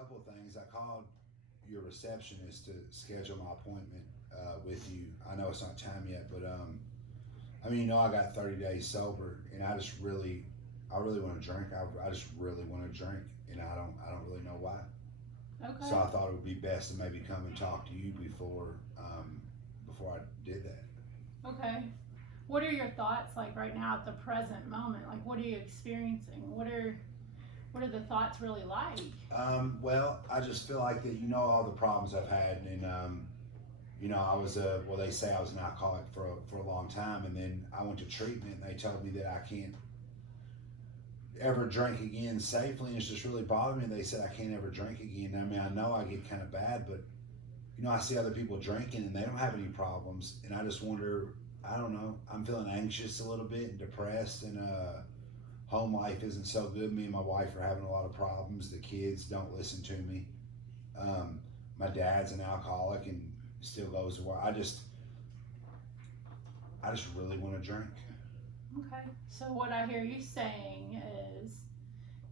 couple of things. I called your receptionist to schedule my appointment with you. I know it's not time yet, but I mean, I got 30 days sober, and I really want to drink. I just really want to drink, and I don't really know why. Okay. So I thought it would be best to maybe come and talk to you before I did that. Okay. What are your thoughts like right now at the present moment? Like, what are you experiencing? What are the thoughts really like? Well, I just feel like that. All the problems I've had, and I was well, they say I was an alcoholic for a long time, and then I went to treatment, and they told me that I can't ever drink again safely, and it's just really bothered me. They said I can't ever drink again. I mean, I know I get kind of bad, but I see other people drinking and they don't have any problems, and I just wonder. I don't know. I'm feeling anxious a little bit and depressed, and home life isn't so good. Me and my wife are having a lot of problems. The kids don't listen to me. My dad's an alcoholic and still goes to work. I just really want to drink. Okay. So what I hear you saying is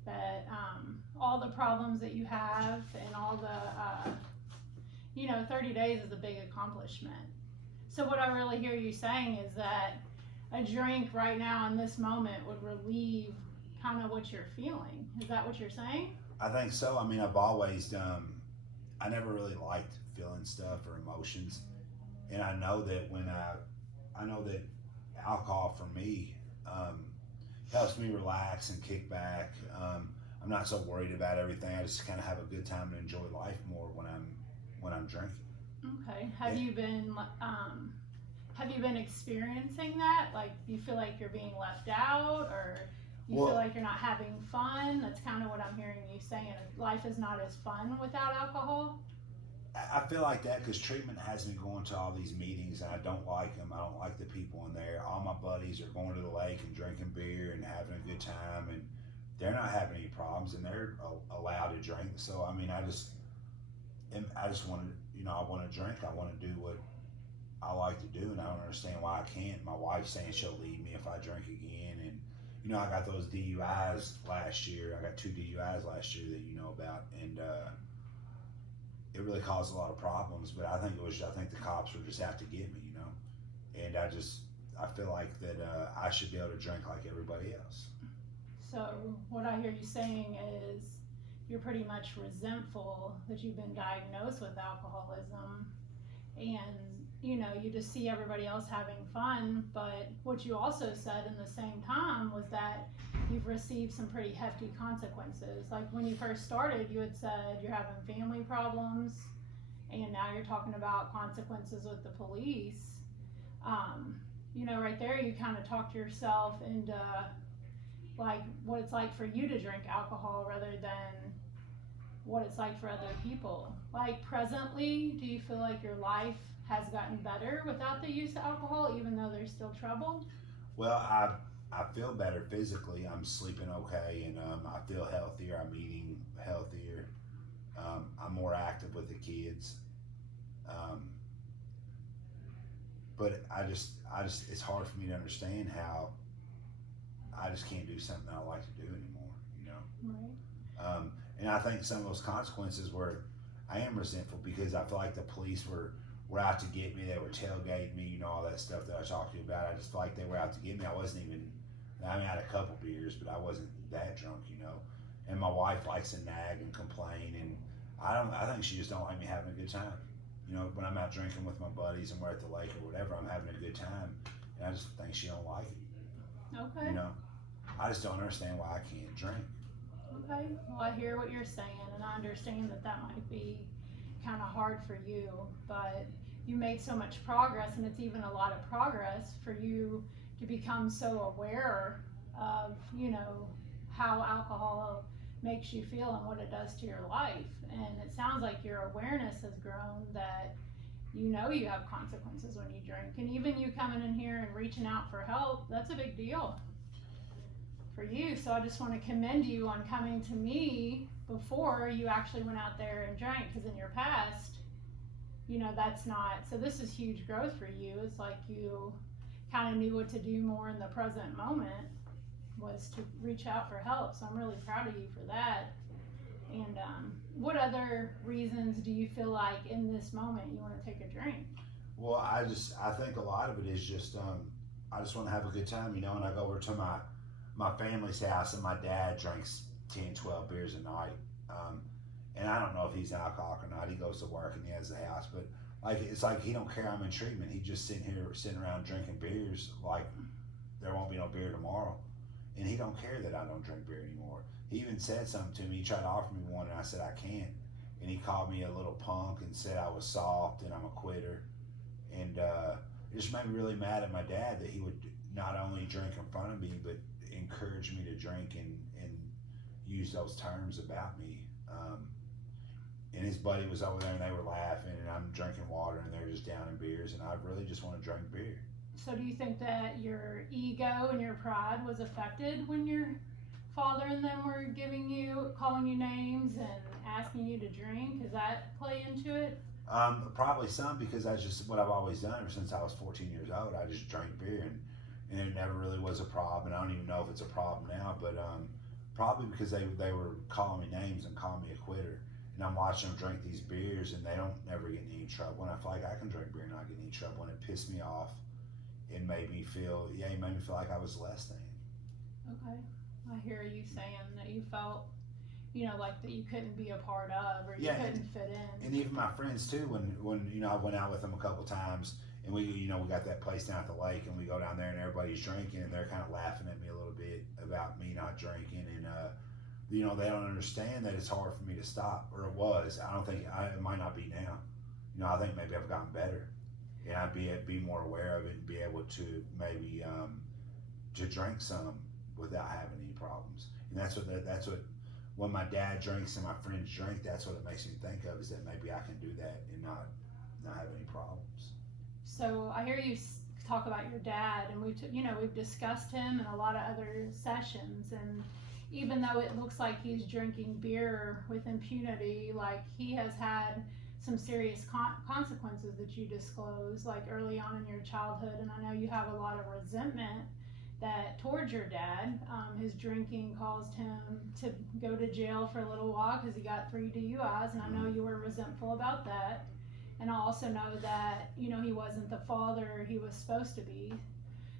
that all the problems that you have and all the 30 days is a big accomplishment. So what I really hear you saying is that a drink right now in this moment would relieve kind of what you're feeling. Is that what you're saying? I think so. I mean, I've always I never really liked feeling stuff or emotions, and I know that I know that alcohol for me helps me relax and kick back. I'm not so worried about everything. I just kind of have a good time and enjoy life more when I'm drinking. Okay. Have you been experiencing that? Like, do you feel like you're being left out, or you feel like you're not having fun? That's kind of what I'm hearing you saying. Life is not as fun without alcohol. I feel like that because treatment has me going to all these meetings, and I don't like them. I don't like the people in there. All my buddies are going to the lake and drinking beer and having a good time, and they're not having any problems, and they're allowed to drink. So I mean, I just want to, I want to drink. I want to do what I like to do, and I don't understand why I can't. My wife's saying she'll leave me if I drink again, and I got those DUIs last year. I got 2 DUIs last year that you know about, and it really caused a lot of problems. But I think the cops were just out to get me, and I feel like that I should be able to drink like everybody else. So what I hear you saying is you're pretty much resentful that you've been diagnosed with alcoholism, and you just see everybody else having fun. But what you also said in the same time was that you've received some pretty hefty consequences. Like when you first started, you had said you're having family problems, and now you're talking about consequences with the police. Right there you kind of talked yourself into like what it's like for you to drink alcohol rather than what it's like for other people. Like presently, do you feel like your life has gotten better without the use of alcohol, even though there's still trouble? Well, I feel better physically. I'm sleeping okay, and I feel healthier. I'm eating healthier. I'm more active with the kids. But I just it's hard for me to understand how I just can't do something I like to do anymore. Right. And I think some of those consequences were I am resentful because I feel like the police were out to get me. They were tailgating me, all that stuff that I talked to you about. I just feel like they were out to get me. I had a couple beers, but I wasn't that drunk, And my wife likes to nag and complain, and I think she just don't like me having a good time. When I'm out drinking with my buddies and we're at the lake or whatever, I'm having a good time, and I just think she don't like it. Okay. I just don't understand why I can't drink. Okay. Well, I hear what you're saying, and I understand that might be kind of hard for you, but you made so much progress, and it's even a lot of progress for you to become so aware of, how alcohol makes you feel and what it does to your life. And it sounds like your awareness has grown that you have consequences when you drink. And even you coming in here and reaching out for help, that's a big deal for you. So I just want to commend you on coming to me before you actually went out there and drank, because in your past, that's not. So this is huge growth for you. It's like you kind of knew what to do more in the present moment was to reach out for help. So I'm really proud of you for that. And what other reasons do you feel like in this moment you want to take a drink? Well, I think a lot of it is just I just want to have a good time, you know. And I go over to my family's house, and my dad drinks 10, 12 beers a night. And I don't know if he's an alcoholic or not. He goes to work and he has the house, but like it's like he don't care I'm in treatment. He just sitting around drinking beers like there won't be no beer tomorrow, and he don't care that I don't drink beer anymore. He even said something to me. He tried to offer me one, and I said I can't. And he called me a little punk and said I was soft and I'm a quitter. And it just made me really mad at my dad that he would not only drink in front of me, but encourage me to drink and use those terms about me. And his buddy was over there and they were laughing, and I'm drinking water and they're just downing beers, and I really just want to drink beer. So do you think that your ego and your pride was affected when your father and them were calling you names and asking you to drink? Does that play into it? Probably some, because that's just what I've always done ever since I was 14 years old. I just drank beer, and it never really was a problem. And I don't even know if it's a problem now, but probably because they were calling me names and calling me a quitter. And I'm watching them drink these beers, and they don't never get in any trouble. And I feel like I can drink beer and not get in any trouble. And it pissed me off. It made me feel like I was less than. Okay. I hear you saying that you felt, like that you couldn't be a part of, or you couldn't fit in. And even my friends too, when I went out with them a couple times, and we got that place down at the lake, and we go down there and everybody's drinking, and they're kind of laughing at me a little bit about me not drinking, and they don't understand that it's hard for me to stop, or it was. I don't think it might not be now. I think maybe I've gotten better, and I'd be more aware of it and be able to maybe to drink some without having any problems. And that's what when my dad drinks and my friends drink, that's what it makes me think of, is that maybe I can do that and not have any problems. So I hear you talk about your dad, and we've discussed him in a lot of other sessions, and even though it looks like he's drinking beer with impunity, like he has had some serious consequences that you disclose, like early on in your childhood, and I know you have a lot of resentment towards your dad. His drinking caused him to go to jail for a little while because he got 3 DUIs, and I know you were resentful about that. And I also know that, he wasn't the father he was supposed to be.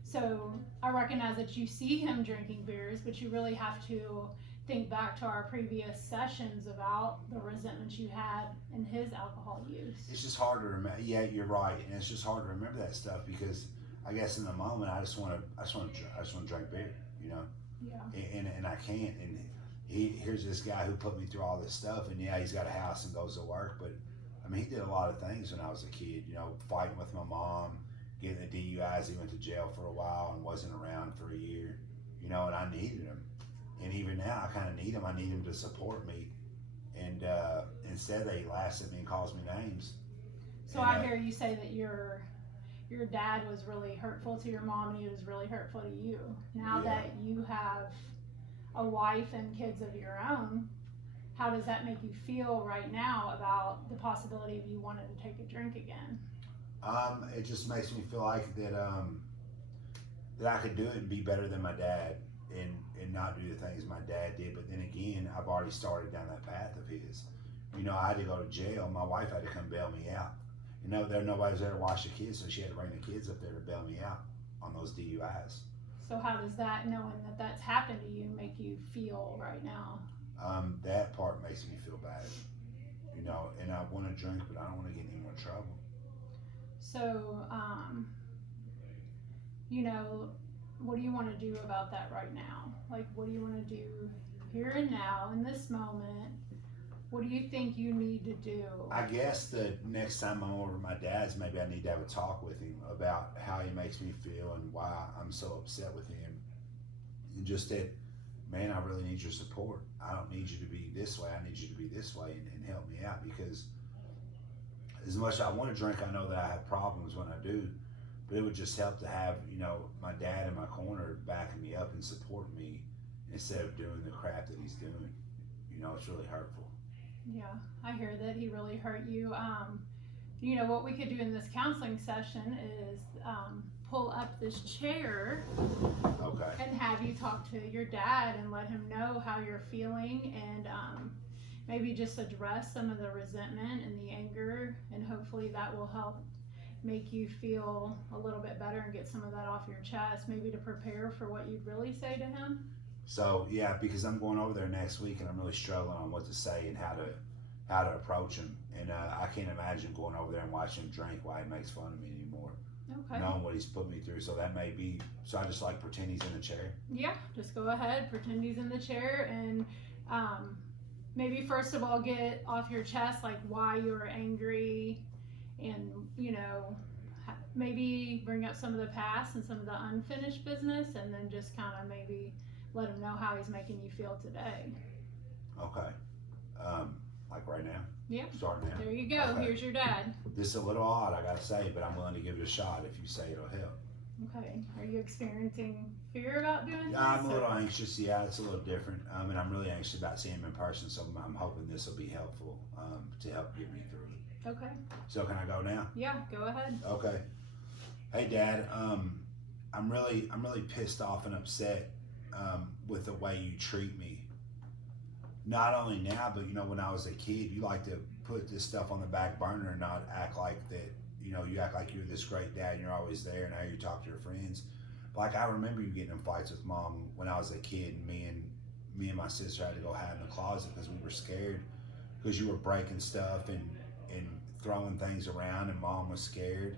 So I recognize that you see him drinking beers, but you really have to think back to our previous sessions about the resentment you had in his alcohol use. It's just hard to remember. Yeah, you're right, and it's just hard to remember that stuff because I guess in the moment I just want to drink beer, Yeah. And I can't. And here's this guy who put me through all this stuff, and yeah, he's got a house and goes to work, but I mean, he did a lot of things when I was a kid. Fighting with my mom, getting the DUIs. He went to jail for a while and wasn't around for a year, and I needed him. And even now, I kind of need him. I need him to support me. And instead, he laughs at me and calls me names. So I hear you say that your dad was really hurtful to your mom, and he was really hurtful to you. Now that you have a wife and kids of your own, how does that make you feel right now about the possibility of you wanting to take a drink again? It just makes me feel like that I could do it and be better than my dad, and not do the things my dad did. But then again, I've already started down that path of his. I had to go to jail. My wife had to come bail me out. Nobody's there to watch the kids, so she had to bring the kids up there to bail me out on those DUIs. So how does that, knowing that that's happened to you, make you feel right now? That part makes me feel bad, and I want to drink, but I don't want to get in any more trouble. So, what do you want to do about that right now? Like, what do you want to do here and now in this moment? What do you think you need to do? I guess the next time I'm over at my dad's, maybe I need to have a talk with him about how he makes me feel and why I'm so upset with him. And just that, man, I really need your support. I don't need you to be this way. I need you to be this way and help me out, because as much as I want to drink, I know that I have problems when I do, but it would just help to have, my dad in my corner backing me up and supporting me instead of doing the crap that he's doing. It's really hurtful. Yeah, I hear that he really hurt you. What we could do in this counseling session is pull up this chair, and have you talk to your dad and let him know how you're feeling, and maybe just address some of the resentment and the anger, and hopefully that will help make you feel a little bit better and get some of that off your chest, maybe to prepare for what you'd really say to him. So yeah, because I'm going over there next week and I'm really struggling on what to say and how to approach him. And I can't imagine going over there and watching him drink while he makes fun of me anymore. Okay. Knowing what he's put me through, so that may be. So I just like pretend he's in a chair. Yeah, just go ahead, pretend he's in the chair, and maybe first of all get off your chest like why you're angry, and maybe bring up some of the past and some of the unfinished business, and then just kind of maybe let him know how he's making you feel today. Okay. Like right now. Yeah. Starting now. There you go. Okay. Here's your dad. This is a little odd, I gotta say, but I'm willing to give it a shot if you say it'll help. Okay. Are you experiencing fear about doing this? Yeah, I'm a little anxious. Yeah, it's a little different. And I'm really anxious about seeing him in person, so I'm hoping this will be helpful to help get me through. Okay. So can I go now? Yeah, go ahead. Okay. Hey, Dad. I'm really pissed off and upset with the way you treat me. Not only now, but when I was a kid, you like to put this stuff on the back burner and not act like that. You act like you're this great dad and you're always there, and now you talk to your friends. Like I remember you getting in fights with Mom when I was a kid, and me and my sister had to go hide in the closet because we were scared because you were breaking stuff and throwing things around, and Mom was scared.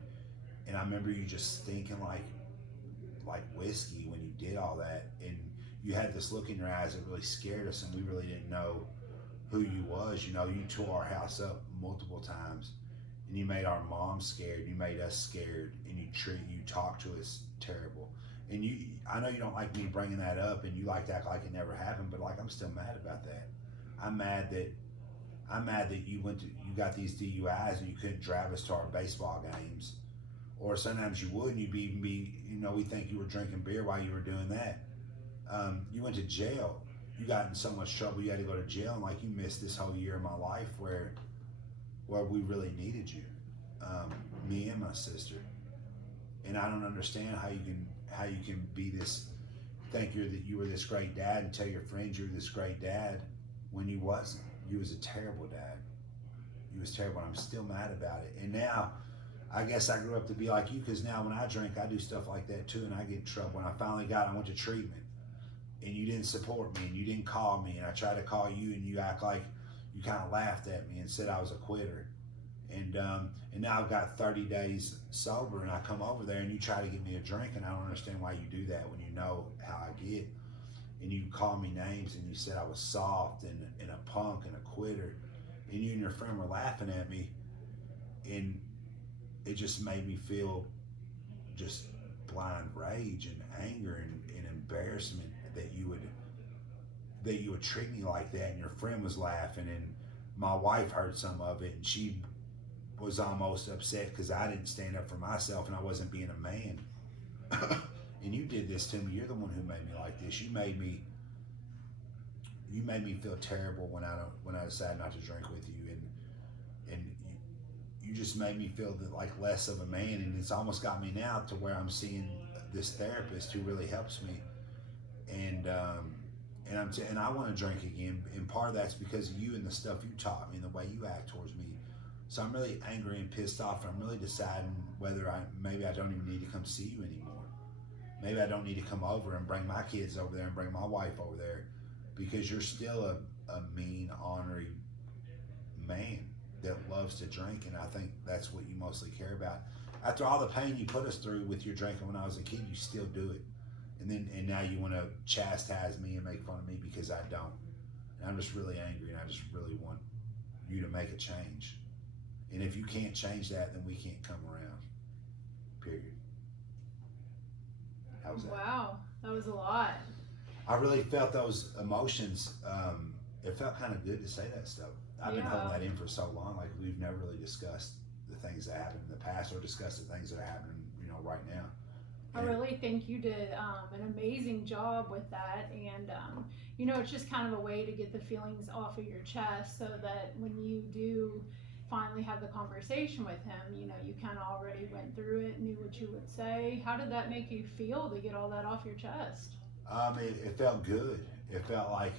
And I remember you just stinking like whiskey when you did all that, and you had this look in your eyes that really scared us, and we really didn't know who you was. You tore our house up multiple times, and you made our mom scared. You made us scared, and you talked to us terrible. And I know you don't like me bringing that up, and you like to act like it never happened, but like I'm still mad about that. I'm mad that you got these DUIs and you couldn't drive us to our baseball games, or sometimes you would, and you'd even be, we think you were drinking beer while you were doing that. You went to jail. You got in so much trouble you had to go to jail, and like you missed this whole year of my life where we really needed you, me and my sister. And I don't understand how you can be this, think that you were this great dad and tell your friends you're this great dad when you wasn't. You was a terrible dad. You was terrible, and I'm still mad about it. And now, I guess I grew up to be like you, because now when I drink, I do stuff like that too, and I get in trouble. When I went to treatment, and you didn't support me, and you didn't call me, and I tried to call you, and you act like you kind of laughed at me and said I was a quitter. And now I've got 30 days sober, and I come over there, and you try to get me a drink, and I don't understand why you do that when you know how I get. And you call me names, and you said I was soft and a punk and a quitter, and you and your friend were laughing at me, and it just made me feel just blind rage and anger and embarrassment that you would treat me like that. And your friend was laughing, and my wife heard some of it, and she was almost upset because I didn't stand up for myself and I wasn't being a man. And you did this to me. You're the one who made me like this. You made me feel terrible when I decided not to drink with you, and you just made me feel like less of a man. And it's almost got me now to where I'm seeing this therapist who really helps me, and I want to drink again. And part of that's because of you and the stuff you taught me and the way you act towards me. So I'm really angry and pissed off. And I'm really deciding whether maybe I don't even need to come see you anymore. Maybe I don't need to come over and bring my kids over there and bring my wife over there, because you're still a mean, ornery man that loves to drink, and I think that's what you mostly care about. After all the pain you put us through with your drinking when I was a kid, you still do it. And now you want to chastise me and make fun of me because I don't. And I'm just really angry, and I just really want you to make a change. And if you can't change that, then we can't come around. Period. How was that? Wow, that was a lot. I really felt those emotions. It felt kind of good to say that stuff. I've been holding that in for so long. Like, we've never really discussed the things that happened in the past, or discussed the things that are happening, right now. I really think you did an amazing job with that, and it's just kind of a way to get the feelings off of your chest, so that when you do finally have the conversation with him, you kind of already went through it, knew what you would say. How did that make you feel to get all that off your chest? It felt good. It felt like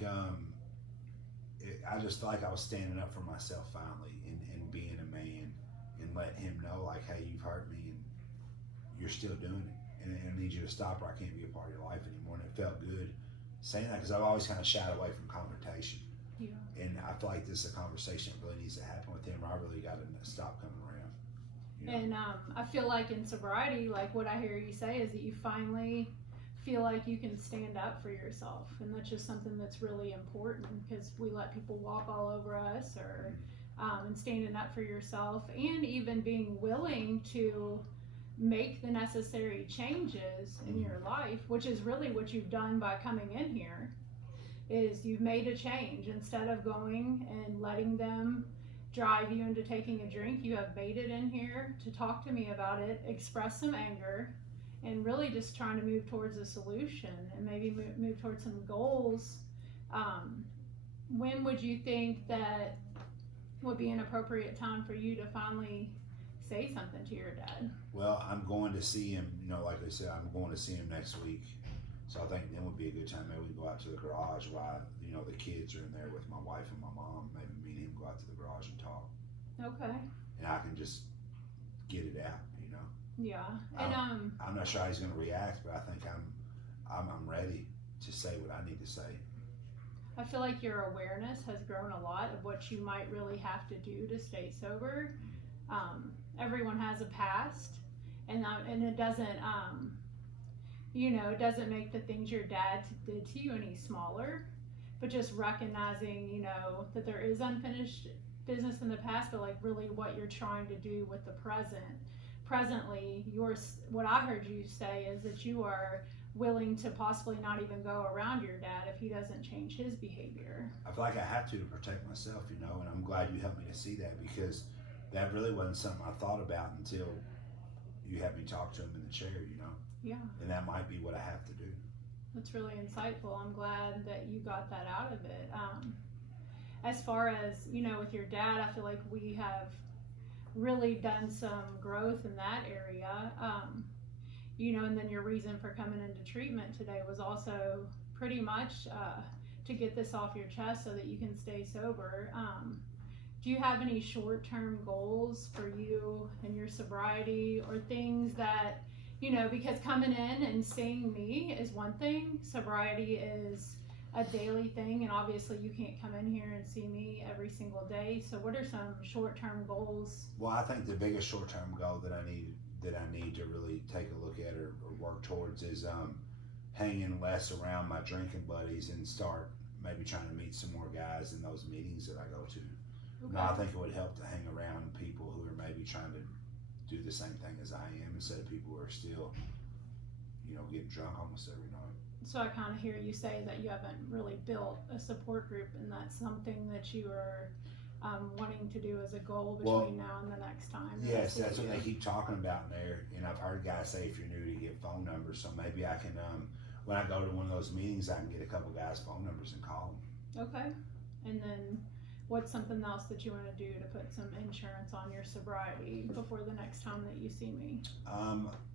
I just felt like I was standing up for myself finally, and being a man, and letting him know, like, hey, you've hurt me, and you're still doing it, and I need you to stop, or I can't be a part of your life anymore. And it felt good saying that, because I've always kind of shied away from confrontation. Yeah. And I feel like this is a conversation that really needs to happen with him, or I really got to stop coming around. You know? And I feel like in sobriety, like what I hear you say is that you finally feel like you can stand up for yourself, and that's just something that's really important, because we let people walk all over us, or and standing up for yourself, and even being willing to make the necessary changes in your life, which is really what you've done by coming in here. Is you've made a change. Instead of going and letting them drive you into taking a drink, you have made it in here to talk to me about it, express some anger, and really just trying to move towards a solution, and maybe move towards some goals. When would you think that would be an appropriate time for you to finally say something to your dad? Well, I'm going to see him, like I said, I'm going to see him next week. So I think then would be a good time. Maybe we can go out to the garage while, the kids are in there with my wife and my mom. Maybe me and him go out to the garage and talk. Okay. And I can just get it out, Yeah. And I'm not sure how he's going to react, but I think I'm ready to say what I need to say. I feel like your awareness has grown a lot of what you might really have to do to stay sober. Everyone has a past, and it doesn't, it doesn't make the things your dad did to you any smaller, but just recognizing, that there is unfinished business in the past, but like really what you're trying to do with the presently, what I heard you say is that you are willing to possibly not even go around your dad if he doesn't change his behavior. I feel like I have to protect myself, and I'm glad you helped me to see that, because that really wasn't something I thought about until you had me talk to him in the chair, Yeah. And that might be what I have to do. That's really insightful. I'm glad that you got that out of it. As far as, with your dad, I feel like we have really done some growth in that area. And then your reason for coming into treatment today was also pretty much to get this off your chest so that you can stay sober. Do you have any short-term goals for you and your sobriety, or things that, because coming in and seeing me is one thing, sobriety is a daily thing, and obviously you can't come in here and see me every single day. So what are some short-term goals? Well, I think the biggest short-term goal that I need to really take a look at or work towards is hanging less around my drinking buddies, and start maybe trying to meet some more guys in those meetings that I go to. Okay. No, I think it would help to hang around people who are maybe trying to do the same thing as I am, instead of people who are still, getting drunk almost every night. So I kind of hear you say that you haven't really built a support group, and that's something that you are wanting to do as a goal between now and the next time. Yes, that's what they keep talking about in there. And I've heard guys say, if you're new, to get phone numbers. So maybe I can, when I go to one of those meetings, I can get a couple guys' phone numbers and call them. Okay. And then what's something else that you want to do to put some insurance on your sobriety before the next time that you see me?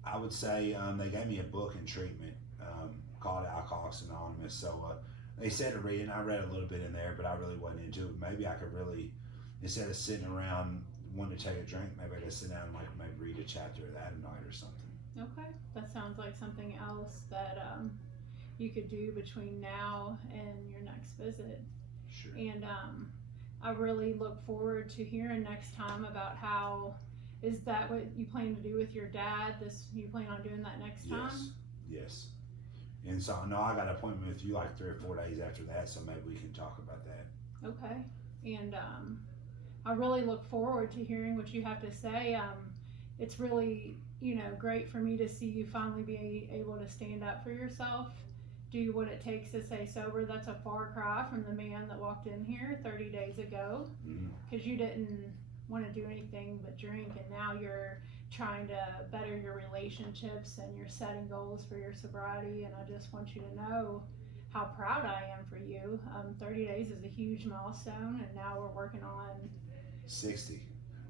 I would say they gave me a book in treatment called Alcoholics Anonymous. So they said to read it, and I read a little bit in there, but I really wasn't into it. Maybe I could really, instead of sitting around wanting to take a drink, maybe I could sit down and maybe read a chapter of that a night or something. Okay, that sounds like something else that you could do between now and your next visit. Sure. And I really look forward to hearing next time about how, is that what you plan to do with your dad? You plan on doing that next time? Yes. And so I know I got an appointment with you like 3 or 4 days after that, so maybe we can talk about that. Okay. And I really look forward to hearing what you have to say. It's really, great for me to see you finally be able to stand up for yourself, do what it takes to stay sober. That's a far cry from the man that walked in here 30 days ago, because you didn't want to do anything but drink, and now you're trying to better your relationships and you're setting goals for your sobriety. And I just want you to know how proud I am for you. 30 days is a huge milestone, and now we're working on 60.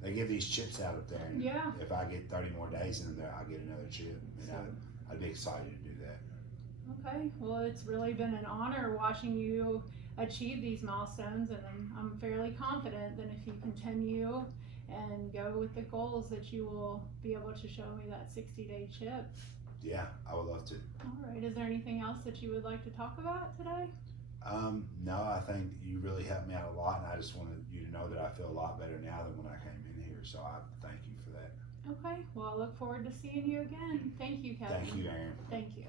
They give these chips out up there, and if I get 30 more days in there, I'll get another chip, and I'd be excited to do that. Okay, well, it's really been an honor watching you achieve these milestones, and I'm fairly confident that if you continue and go with the goals that you will be able to show me that 60-day chip. Yeah, I would love to. All right, is there anything else that you would like to talk about today? No, I think you really helped me out a lot, and I just wanted you to know that I feel a lot better now than when I came in here, so I thank you for that. Okay, well, I look forward to seeing you again. Thank you, Kevin. Thank you, Aaron. Thank you.